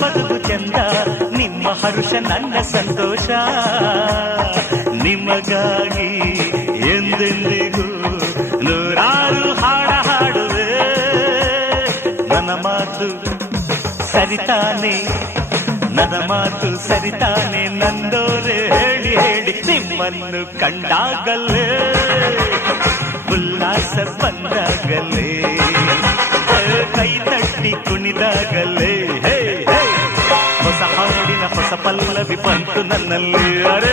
ಬದುಕು ಚಂದ, ನಿಮ್ಮ ಹರುಷ ನನ್ನ ಸಂತೋಷ. ನಿಮಗಾಗಿ ಎಂದೆಂದಿಗೂ ನೂರಾರು ಹಾಡುವೆ. ನನ್ನ ಮಾತು ಸರಿತಾನೆ, ನನ್ನ ಮಾತು ಸರಿತಾನೆ, ನಂದೋರೆ ಹೇಳಿ ಹೇಳಿ ನಿಮ್ಮನ್ನು ಕಂಡಾಗಲೇ ಉಲ್ಲಾಸ ಬಂದಾಗಲೇ, ಕೈ ತಟ್ಟಿ ಕುಣಿದಾಗಲೇ, ಹೊಸ ಹಾಡಿನ ಹೊಸ ಪಲ್ಲವಿ ಬಂತು ನನ್ನಲ್ಲಿ. ಅರೆ